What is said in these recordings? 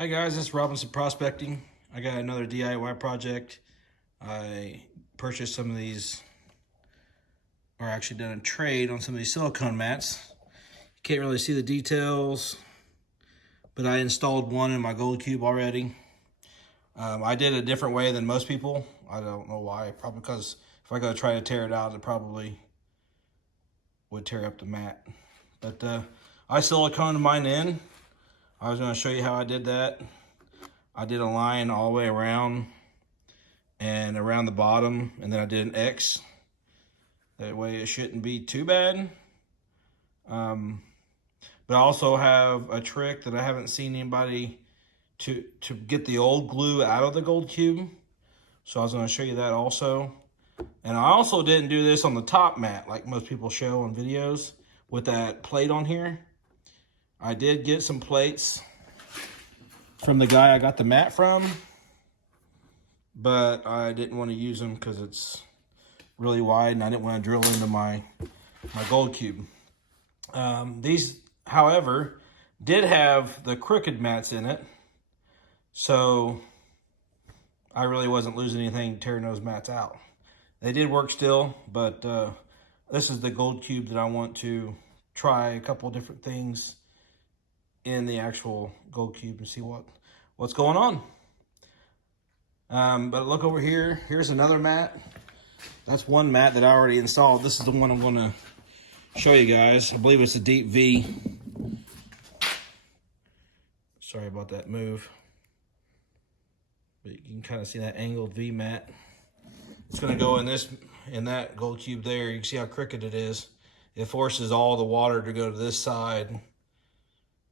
Hi guys, this is Robinson Prospecting. I got another DIY project. I purchased some of these, or actually done a trade on some of these silicone mats. You can't really see the details, but I installed one in my gold cube already. I did a different way than most people. I don't know why, probably because if I go try to tear it out, it probably would tear up the mat. But I siliconed mine in. I was gonna show you how I did that. I did a line all the way around and around the bottom, and then I did an X. That way it shouldn't be too bad. But I also have a trick that I haven't seen anybody to get the old glue out of the gold cube. So I was going to show you that also. And I also didn't do this on the top mat like most people show on videos with that plate on here. I did get some plates from the guy I got the mat from, but I didn't want to use them because it's really wide and I didn't want to drill into my gold cube. These, however, did have the crooked mats in it, so I really wasn't losing anything tearing those mats out. They did work still, but this is the gold cube that I want to try a couple different things in the actual gold cube and see what's going on. But look over here. Here's another mat. That's one mat that I already installed. This is the one I'm going to show you guys. I believe it's a deep V. Sorry about that move. But you can kind of see that angled V mat. It's going to go in that gold cube there. You can see how crooked it is. It forces all the water to go to this side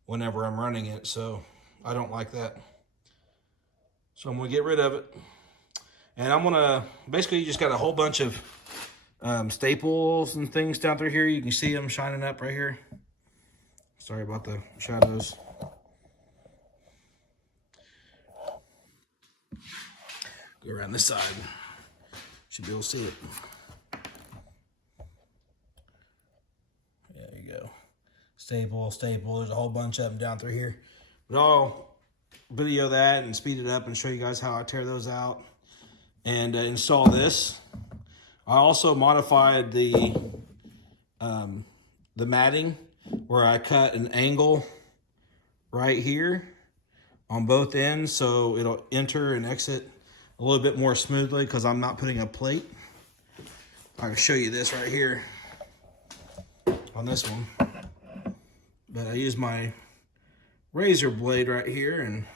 whenever I'm running it, so I don't like that. So I'm going to get rid of it. And I'm going to, basically you just got a whole bunch of staples and things down through here. You can see them shining up right here. Sorry about the shadows. Go around this side. Should be able to see it. There you go. Staple. There's a whole bunch of them down through here. But I'll video that and speed it up and show you guys how I tear those out and install this. I also modified the matting where I cut an angle right here on both ends so it'll enter and exit a little bit more smoothly because I'm not putting a plate. I can show you this right here on this one. But I use my razor blade right here and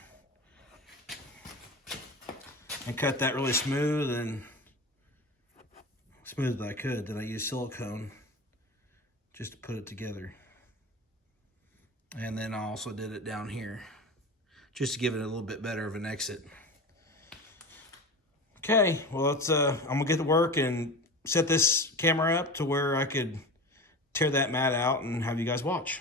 cut that really smooth and smooth as I could. Then I use silicone just to put it together. And then I also did it down here just to give it a little bit better of an exit. Okay, well, I'm gonna get to work and set this camera up to where I could tear that mat out and have you guys watch.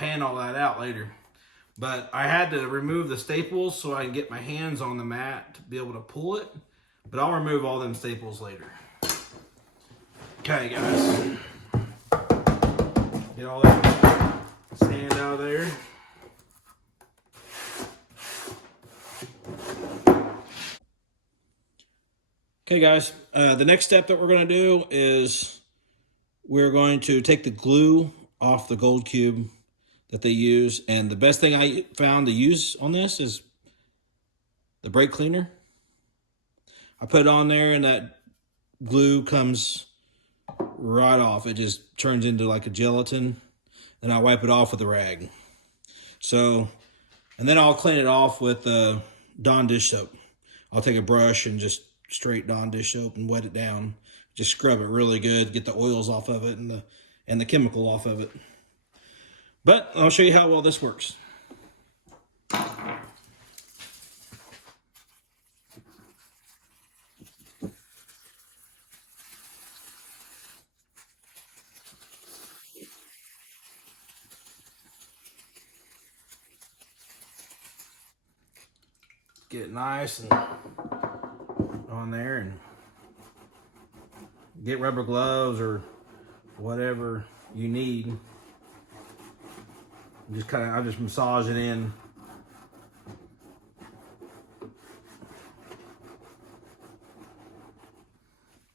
pan all that out later. But I had to remove the staples so I can get my hands on the mat to be able to pull it. But I'll remove all them staples later. Okay, guys. Get all that sand out of there. Okay, guys. The next step that we're going to do is we're going to take the glue off the gold cube that they use. And the best thing I found to use on this is the brake cleaner. I put it on there and that glue comes right off. It just turns into like a gelatin. Then I wipe it off with a rag. So, and then I'll clean it off with Dawn dish soap. I'll take a brush and just straight Dawn dish soap and wet it down. Just scrub it really good, get the oils off of it and the chemical off of it. But I'll show you how well this works. Get it nice and on there, and get rubber gloves or whatever you need. Just I just massage it in.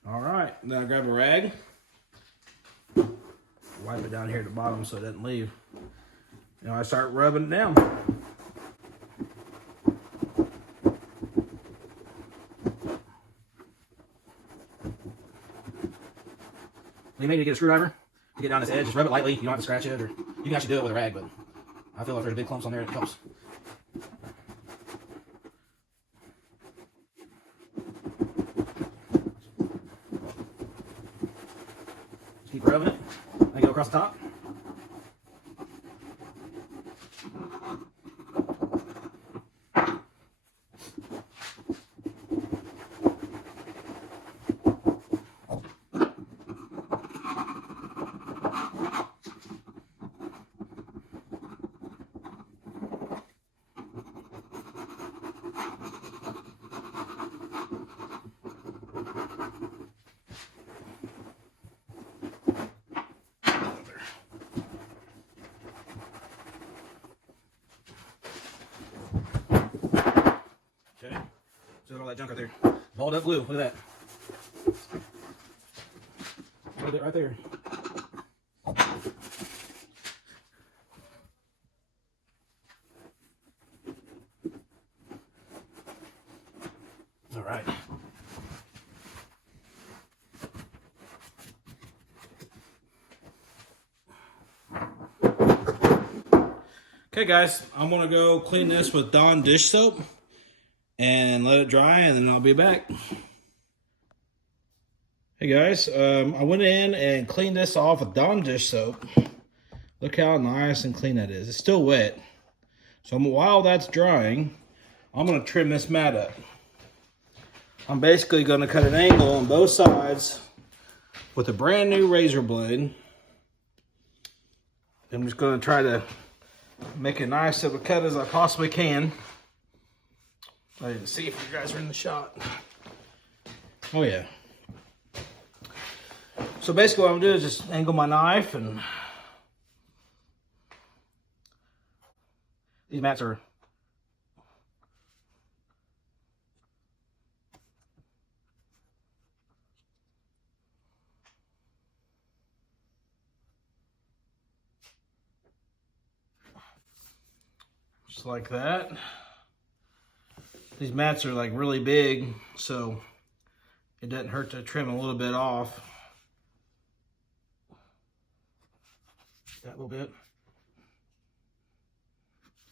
All right, then I grab a rag, wipe it down here at the bottom so it doesn't leave. Now I start rubbing it down. You may need to get a screwdriver to get down this edge. Just rub it lightly. You don't have to scratch it, or you can actually do it with a rag, but I feel like there's big clumps on there, it helps. Just keep rubbing it, then go across the top. Okay, so all that junk right there. Balled up glue, look at that. Put it right there. All right. Okay, guys, I'm gonna go clean this with Dawn dish soap and let it dry, and then I'll be back. Hey guys, I went in and cleaned this off with Dawn dish soap. Look how nice and clean that is. It's still wet. So while that's drying, I'm gonna trim this mat up. I'm basically gonna cut an angle on both sides with a brand new razor blade. I'm just gonna try to make a nice of a cut as I possibly can. I didn't see if you guys are in the shot. Oh yeah. So basically what I'm gonna do is just angle my knife, and these mats are just like that. These mats are like really big, so it doesn't hurt to trim a little bit off. That little bit.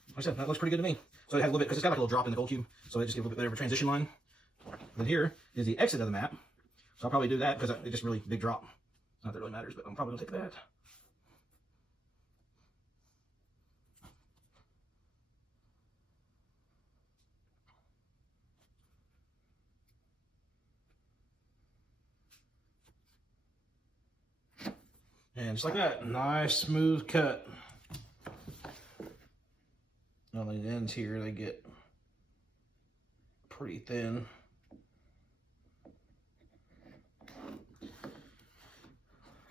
Like I said, that looks pretty good to me. So it has a little bit, because it's got like a little drop in the gold cube, so it just gives a little bit better of a transition line. Then here is the exit of the mat. So I'll probably do that because it's just really big drop. Not that it really matters, but I'm probably gonna take that. And just like that, nice smooth cut. on these ends here, they get pretty thin.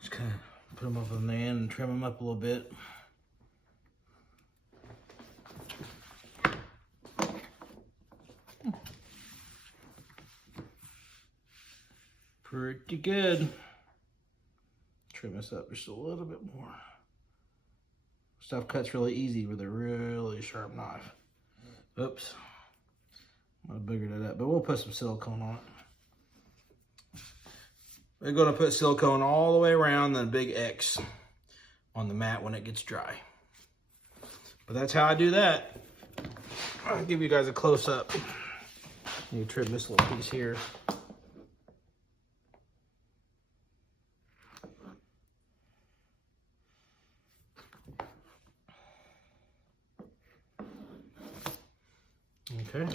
Just kind of put them up on the end and trim them up a little bit. Pretty good. Trim this up just a little bit more. Stuff cuts really easy with a really sharp knife. Oops. I biggered it up, but we'll put some silicone on it. We're going to put silicone all the way around the big X on the mat when it gets dry. But that's how I do that. I'll give you guys a close up. You trim this little piece here. Okay.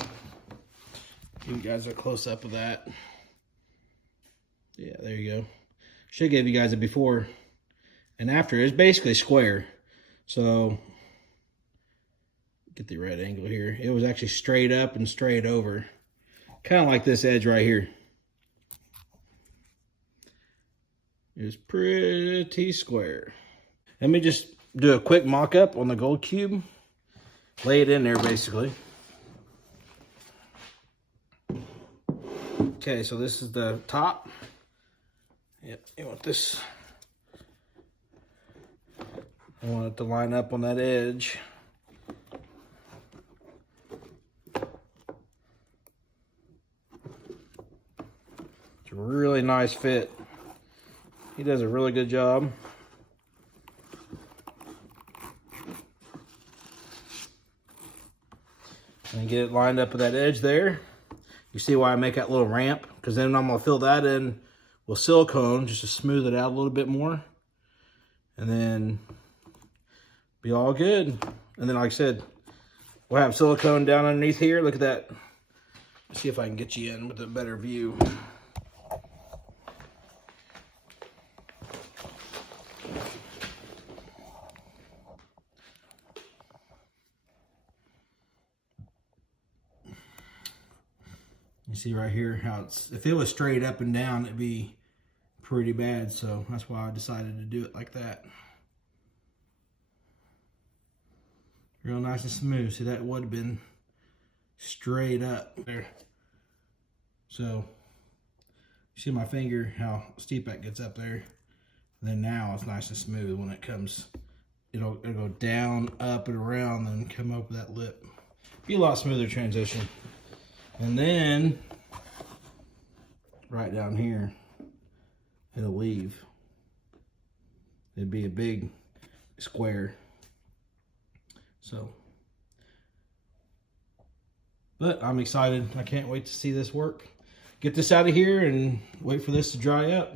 Give you guys a close up of that. Yeah, there you go. Should give you guys a before and after. It's basically square. So get the right angle here. It was actually straight up and straight over. Kind of like this edge right here. It's pretty square. Let me just do a quick mock-up on the gold cube. Lay it in there basically. Okay, so this is the top. Yep, you want this. I want it to line up on that edge. It's a really nice fit. He does a really good job. And get it lined up with that edge there. You see why I make that little ramp? Because then I'm going to fill that in with silicone just to smooth it out a little bit more. And then be all good. And then like I said, we'll have silicone down underneath here. Look at that. Let's see if I can get you in with a better view. You see right here how it's, if it was straight up and down, it'd be pretty bad. So that's why I decided to do it like that. Real nice and smooth. See, that would have been straight up there. So you see my finger, how steep that gets up there. And then now it's nice and smooth when it comes. It'll go down, up, and around, and come up with that lip. Be a lot smoother transition. And then, right down here, it'll leave. It'd be a big square. So, but I'm excited. I can't wait to see this work. Get this out of here and wait for this to dry up.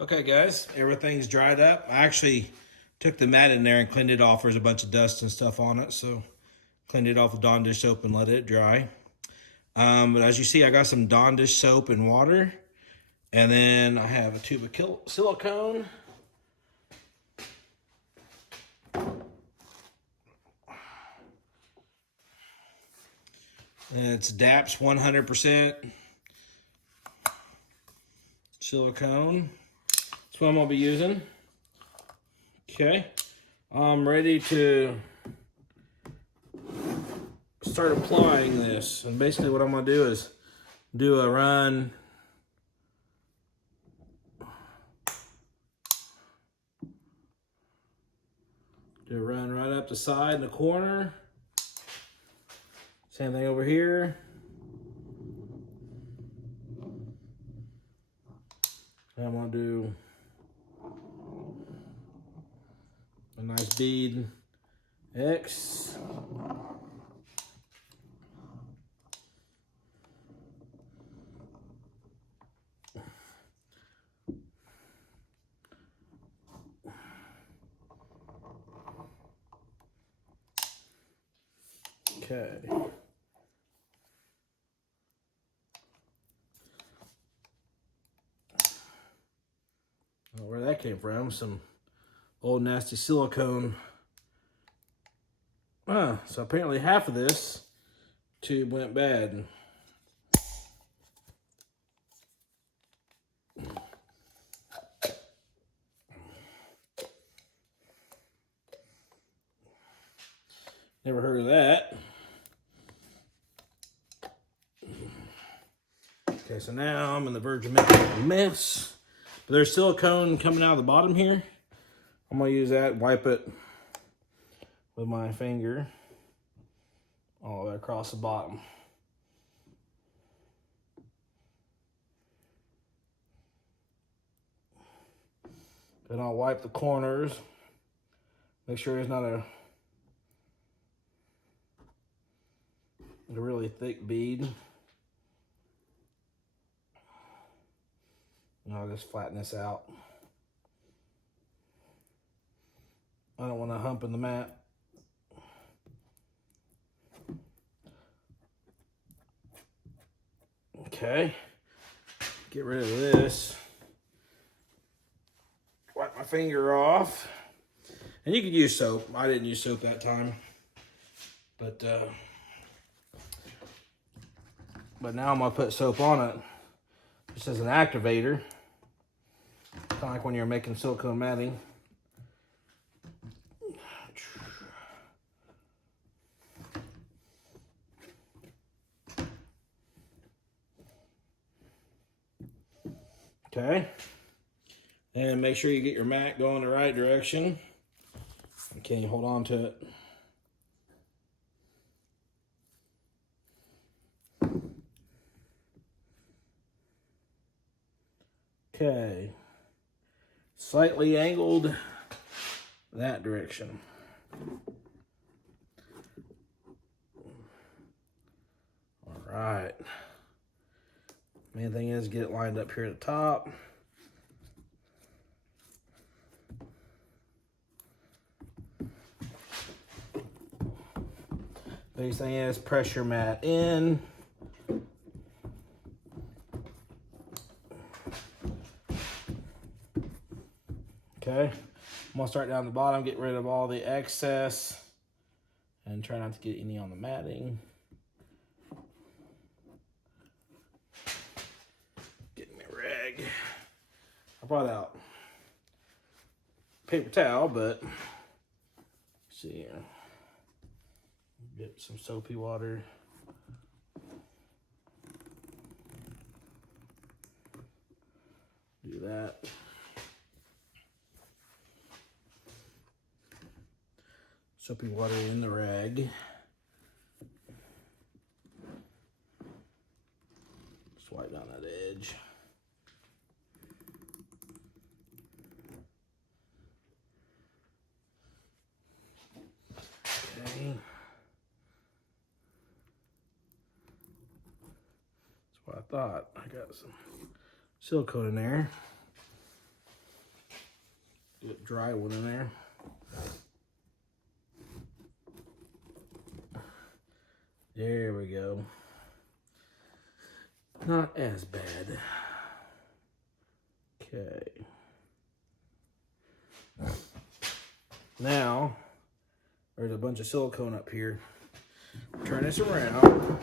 Okay guys, everything's dried up. I actually took the mat in there and cleaned it off. There's a bunch of dust and stuff on it, so cleaned it off with Dawn dish soap and let it dry. But as you see, I got some Dawn dish soap and water. And then I have a tube of silicone. And it's DAPS 100% silicone. That's what I'm going to be using. Okay. I'm ready to start applying this. And basically what I'm going to do is do a run. Do a run right up the side in the corner. Same thing over here. And I'm going to do a nice bead X. Okay. Where that came from, some old nasty silicone So apparently half of this tube went bad. Never heard of that. Okay, so now I'm in the verge of making a mess. But there's silicone coming out of the bottom here. I'm gonna use that, wipe it with my finger all the way across the bottom. Then I'll wipe the corners. Make sure there's not a really thick bead. And I'll just flatten this out. I don't want to hump in the mat. Okay, get rid of this. Wipe my finger off. And you could use soap. I didn't use soap that time. But now I'm gonna put soap on it. Just as an activator. Kind of like when you're making silicone matting. Okay, and make sure you get your mat going the right direction. Okay, hold on to it. Okay, slightly angled that direction. All right. Main thing is get it lined up here at the top. Biggest thing is press your mat in. Okay, I'm gonna start down the bottom, get rid of all the excess, and try not to get any on the matting. I brought out paper towel, but let's see here. Get some soapy water. Do that. Soapy water in the rag. Swipe down that edge. Okay. That's what I thought. I got some silicone in there. Get dry one in there. There we go. Not as bad. Okay. Now, there's a bunch of silicone up here. Turn this around.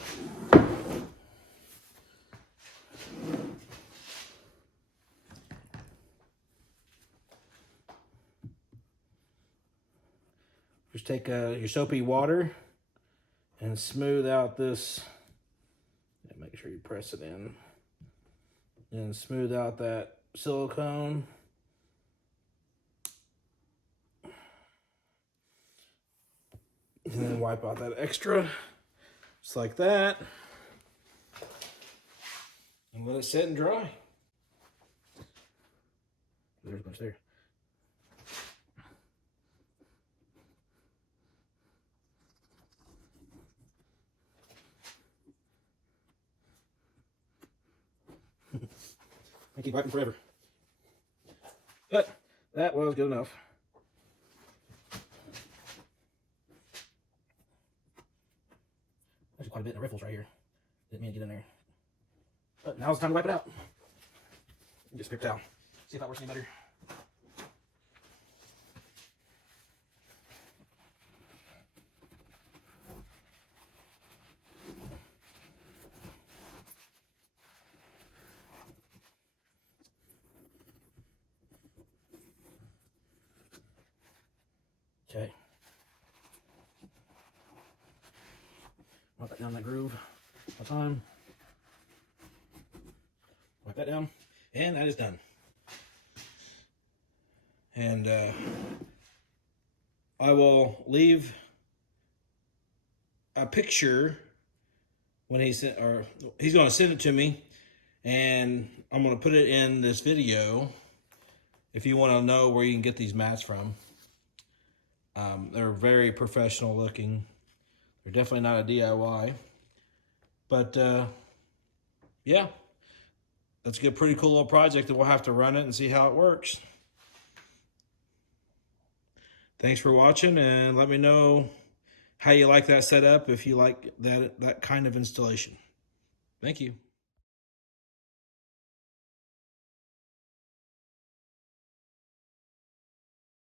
Just take your soapy water and smooth out this. Make sure you press it in. And smooth out that silicone. And then wipe out that extra, just like that. And let it sit and dry. There's a bunch there. I keep wiping forever. But that was good enough. Actually quite a bit in the riffles right here. Didn't mean to get in there. But now it's time to wipe it out. Just paper towel. See if that works any better. Okay. Walk that down that groove one time. Walk that down. And that is done. And I will leave a picture when he's going to send it to me, and I'm going to put it in this video if you want to know where you can get these mats from. They're very professional looking. They're definitely not a DIY, but yeah, that's a pretty cool little project, and we'll have to run it and see how it works. Thanks for watching, and let me know how you like that setup, if you like that kind of installation. Thank you.